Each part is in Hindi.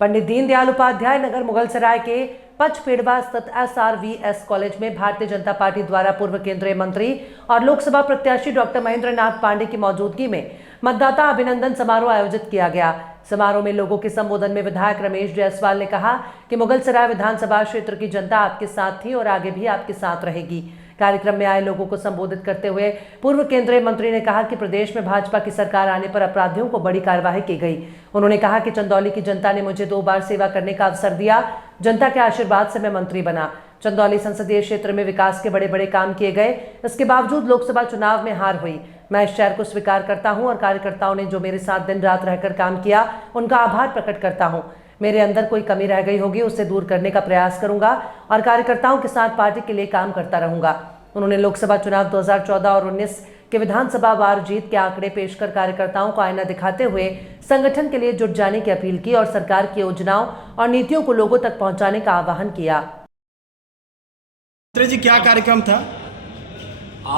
पंडित दीनदयाल उपाध्याय नगर मुगलसराय के पचपेड़वा स्थित SRVS कॉलेज में भारतीय जनता पार्टी द्वारा पूर्व केंद्रीय मंत्री और लोकसभा प्रत्याशी डॉक्टर महेंद्र नाथ पांडे की मौजूदगी में मतदाता अभिनंदन समारोह आयोजित किया गया। समारोह में लोगों के संबोधन में विधायक रमेश जायसवाल ने कहा कि मुगलसराय विधानसभा क्षेत्र की जनता आपके साथ थी और आगे भी आपके साथ रहेगी। कार्यक्रम में आए लोगों को संबोधित करते हुए पूर्व केंद्रीय मंत्री ने कहा कि प्रदेश में भाजपा की सरकार आने पर अपराधियों को बड़ी कार्रवाई की गई। उन्होंने कहा कि चंदौली की जनता ने मुझे 2 बार सेवा करने का अवसर दिया। जनता के आशीर्वाद से मैं मंत्री बना। चंदौली संसदीय क्षेत्र में विकास के बड़े बड़े काम किए गए। इसके बावजूद लोकसभा चुनाव में हार हुई। मैं इस शहर को स्वीकार करता हूं और कार्यकर्ताओं ने जो मेरे साथ दिन रात रहकर काम किया उनका आभार प्रकट करता हूं। मेरे अंदर कोई कमी रह गई होगी उसे दूर करने का प्रयास करूंगा और कार्यकर्ताओं के साथ पार्टी के लिए काम करता रहूंगा। उन्होंने लोकसभा चुनाव 2014 और 19 के विधानसभा वार जीत के आंकड़े पेश कर कार्यकर्ताओं को आईना दिखाते हुए संगठन के लिए जुट जाने की अपील की और सरकार की योजनाओं और नीतियों को लोगों तक पहुंचाने का आह्वान किया। मंत्री जी, क्या कार्यक्रम था?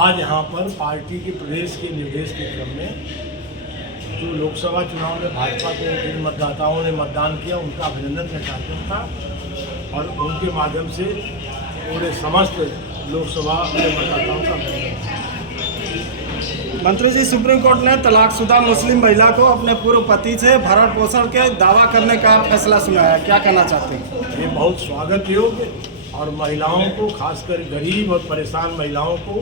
आज यहाँ पर पार्टी के प्रदेश के निर्देश के क्रम में जो लोकसभा चुनाव में भाजपा के जिन मतदाताओं ने मतदान किया उनका अभिनंदन का कार्यक्रम था और उनके माध्यम से पूरे समस्त लोकसभा के मतदाताओं का अभिनंदन। मंत्री जी, सुप्रीम कोर्ट ने तलाकशुदा मुस्लिम महिला को अपने पूर्व पति से भरण पोषण के दावा करने का फैसला सुनाया, क्या कहना चाहते हैं? ये बहुत स्वागत योग्य और महिलाओं को, खासकर गरीब और परेशान महिलाओं को,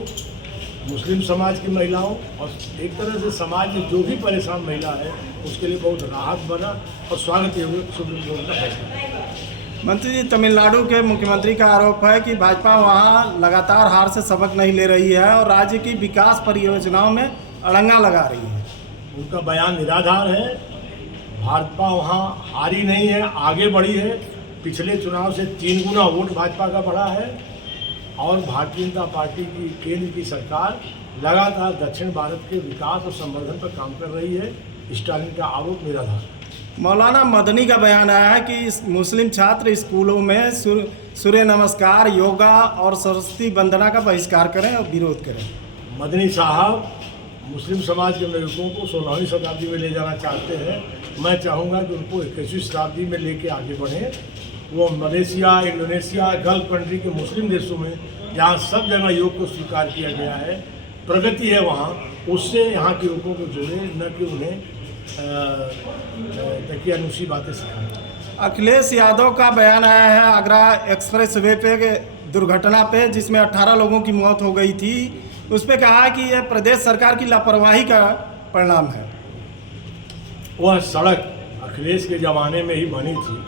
मुस्लिम समाज की महिलाओं और एक तरह से समाज में जो भी परेशान महिला है उसके लिए बहुत राहत बना और स्वागत योग्य सुप्रीम कोर्ट का फैसला। मंत्री जी, तमिलनाडु के मुख्यमंत्री का आरोप है कि भाजपा वहां लगातार हार से सबक नहीं ले रही है और राज्य की विकास परियोजनाओं में अड़ंगा लगा रही है। उनका बयान निराधार है। भाजपा वहां हारी नहीं है, आगे बढ़ी है। पिछले चुनाव से 3 गुना वोट भाजपा का बढ़ा है और भारतीय जनता पार्टी की केंद्र की सरकार लगातार दक्षिण भारत के विकास और संवर्धन पर काम कर रही है। स्टालिन का आरोप निराधार। मौलाना मदनी का बयान आया है कि मुस्लिम छात्र स्कूलों में सूर्य नमस्कार, योगा और सरस्वती वंदना का बहिष्कार करें और विरोध करें। मदनी साहब मुस्लिम समाज के लोगों को 16वीं शताब्दी में ले जाना चाहते हैं। मैं चाहूँगा कि उनको 21वीं शताब्दी में लेके आगे बढ़ें। वो मलेशिया, इंडोनेशिया, गल्फ कंट्री के मुस्लिम देशों में जहाँ सब जगह योग को स्वीकार किया गया है, प्रगति है वहाँ, उससे यहाँ के लोगों को जोड़े, न कि उन्हें तकियानुसी बातें सिखाएं। अखिलेश यादव का बयान आया है आगरा एक्सप्रेस वे पे दुर्घटना पे जिसमें 18 लोगों की मौत हो गई थी। उस पर कहा कि यह प्रदेश सरकार की लापरवाही का परिणाम है। वह सड़क अखिलेश के ज़माने में ही बनी थी।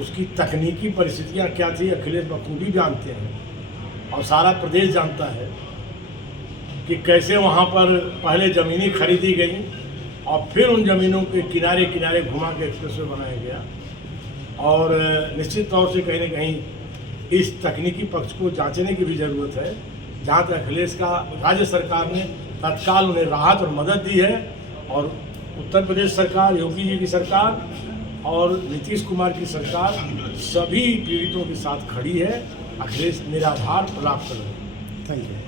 उसकी तकनीकी परिस्थितियाँ क्या थी अखिलेश बखूबी जानते हैं और सारा प्रदेश जानता है कि कैसे वहाँ पर पहले ज़मीनें खरीदी गई और फिर उन ज़मीनों के किनारे किनारे घुमा के एक्सप्रेसवे बनाया गया। और निश्चित तौर से कहीं न कहीं इस तकनीकी पक्ष को जांचने की भी ज़रूरत है। जहाँ तक अखिलेश का राज्य सरकार ने तत्काल उन्हें राहत और मदद दी है और उत्तर प्रदेश सरकार, योगी जी की सरकार और नीतीश कुमार की सरकार सभी पीड़ितों के साथ खड़ी है। अखिलेश निराधार प्रलाप कर रहे हैं। Thank you.